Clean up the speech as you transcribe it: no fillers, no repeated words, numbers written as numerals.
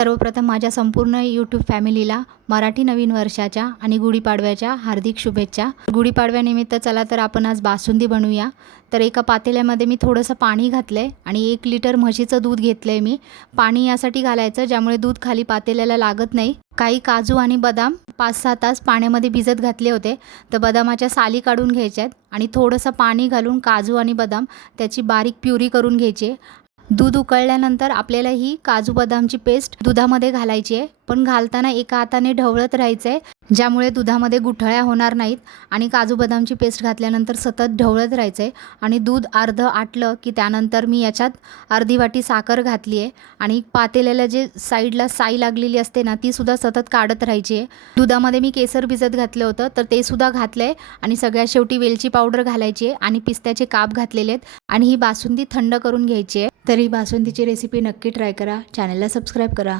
सर्वप्रथम माझ्या संपूर्ण यूट्यूब फॅमिलीला मराठी नवीन वर्षाच्या आणि गुढीपाडव्याच्या हार्दिक शुभेच्छा। गुढीपाडव्यानिमित्त चला तर आपण आज बासुंदी बनवूया। तर एका पातेल्यामध्ये मी थोडंसं पाणी घातलंय आणि 1 लिटर म्हशीचं दूध घेतलंय मी। पाणी यासाठी घालायचं ज्यामुळे दूध खाली पातेल्याला लागत नाही। काही काजू आणि बदाम 5-6 तास पाण्यामध्ये भिजत घातले होते। तर बदामाच्या साली काढून घ्यायच्यात आणि थोडंसं पाणी घालून काजू आणि बदाम त्याची बारीक प्युरी करून घ्यायची। दूध उकळल्यानंतर आपल्याला ही काजू बदामची पेस्ट दुधामध्ये घालायची आहे, पण घालताना एका हाताने ढवळत राहायचं आहे, ज्यामुळे दुधामध्ये गुठळ्या होणार नाहीत। आणि काजू बदामची पेस्ट घातल्यानंतर सतत ढवळत राहायचं आहे आणि दूध अर्ध आटलं की त्यानंतर मी याच्यात अर्धी वाटी साखर घातली आहे आणि पातेल्याला जे साईडला साई लागलेली असते ना ती सुद्धा सतत काढत राहायची आहे। दुधामध्ये मी केसर भिजत घातलं होतं तर ते सुद्धा घातलंय आणि सगळ्यात शेवटी वेलची पावडर घालायची आहे आणि पिस्त्याचे काप घातलेले आहेत आणि ही बासुंदी थंड करून घ्यायची आहे। तर ही बासुंदीची रेसिपी नक्की ट्राय करा, चॅनलला सबस्क्राईब करा।